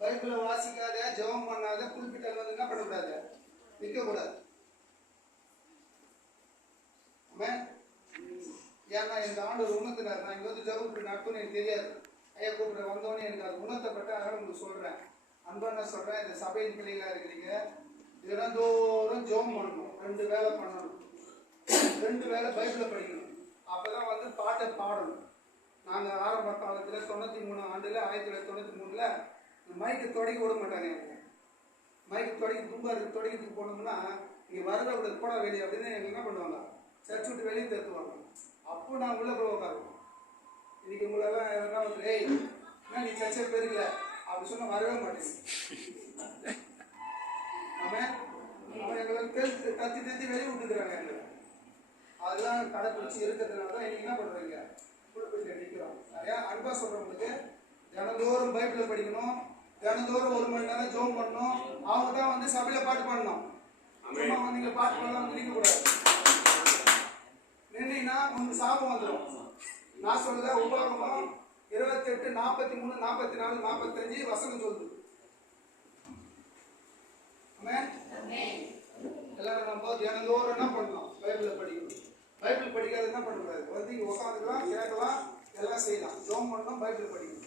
பைபிளை வாசிக்காத ஜெபம் பண்ணாத குறிப்பிட்ட வந்து என்ன பண்ணக்கூடாது? நிற்க கூடாது ஏன்னா இந்த ஆண்டு உணர்த்தினார். நான் இங்க வந்து ஜெபம் இப்படி எனக்கு தெரியாது. ஐயா கூப்பிட வந்தோடனே எனக்கு அது உணர்த்தப்பட்ட அதனால உங்களுக்கு சொல்றேன். அன்பா நான் சொல்றேன் இந்த சபையின் பிள்ளைகளா இருக்கிறீங்க. தினந்தோறும் ஜெபம் பண்ணணும். ரெண்டு வேலை பண்ணணும். ரெண்டு வேளை பைபிளை படிக்கணும். அப்பதான் வந்து பாட்டை பாடணும். நாங்கள் ஆரம்ப காலத்தில் தொண்ணூற்றி மூணு ஆண்டில் ஆயிரத்தி தொள்ளாயிரத்தி தொண்ணூற்றி மூணில் மைக்கு தொடங்கி விட மாட்டாங்க எனக்கு மைக்கு தொடங்கி தும்பாருக்கு தொடங்கிட்டு போனோம்னா இங்கே வரத விட போட வெளியே அப்படின்னு என்ன பண்ணுவாங்க? சர்ச் விட்டு வெளியே தருத்துவாங்க அப்போ நான் உள்ளே போய் உட்காருவேன் இன்னைக்கு உங்களெல்லாம் எதனா வந்து ஏய் என்ன நீ சர்ச்சை பெருகல அப்படி சொன்னால் வரவே மாட்டேங்குது. அவன் அவன் எங்களை தெரிஞ்சு தத்தி தத்தி வெளியே விட்டுக்கிறாங்க எங்களை. அதெல்லாம் கடைப்பிடிச்சி இருக்கிறதுனால தான் இன்னைக்கு என்ன பண்றீங்க? குழுப்பிட்டு நிற்கிறோம் ஏன் அன்பா சொல்கிறோம் தினந்தோறும் பைபிளை படிக்கணும். தினந்தோறும் ஒரு மணி நேரம் ஜோம் பண்ணணும். அவங்க தான் வந்து சபையில பாட்டு பாடணும். சும்மா வந்து நீங்க பாட்டு வந்து நிற்க கூடாது. நின்னீங்கன்னா உங்களுக்கு சாபம் வந்துடும் நான் சொல்ல உபாகமம் இருபத்தெட்டு நாற்பத்தி மூணு நாற்பத்தி நாலு நாற்பத்தஞ்சு வசனம் சொல்லுது. ஆமென். எல்லாரும் நம்ம தினந்தோறும் என்ன பண்ணணும் பைபிளை படிக்கணும். பைபிள் படிக்காத என்ன பண்ணக்கூடாது? வந்து இங்கே உட்காந்துக்கலாம் கேட்கலாம் எல்லாம் செய்யலாம். ஜோம் பண்ணணும் பைபிள் படிக்கணும்.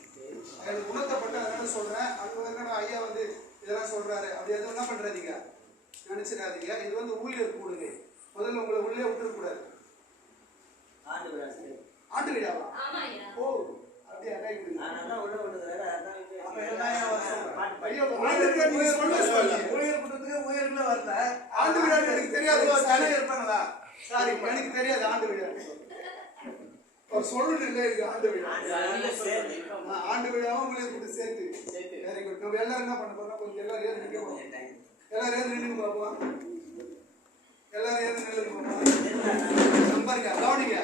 அதனால சொல்றேன். அங்க வந்து ஐயா வந்து இதெல்லாம் சொல்றாரு. அப்படி எதுவும் என்ன பண்றாதீங்க. நினைச்சிடாதீங்க. இது வந்து ஊழியர் கூடுங்க. முதல்ல உங்களை உள்ளே விட்டுறக்கூடாது. ஆண்டு விழாவா. ஓ அப்படியே? ஆண்டு விழா எனக்கு தெரியாது. இருப்பாங்களா? சாரி எனக்கு தெரியாது ஆண்டு விழா. இது ஆண்டு விழா. ஆண்டு விழாவும் உங்களுக்கு கூட சேர்த்து. வெரி குட் நம்ம எல்லாரும் என்ன பண்ண போறோம்? கொஞ்சம் எல்லாரும் ஏறி நிற்க போறோம் எல்லாரும் ஏறி நின்று பார்ப்போம். எல்லாரும் ஏறி நின்று பார்ப்போம். நம்பருங்க கவனிங்க.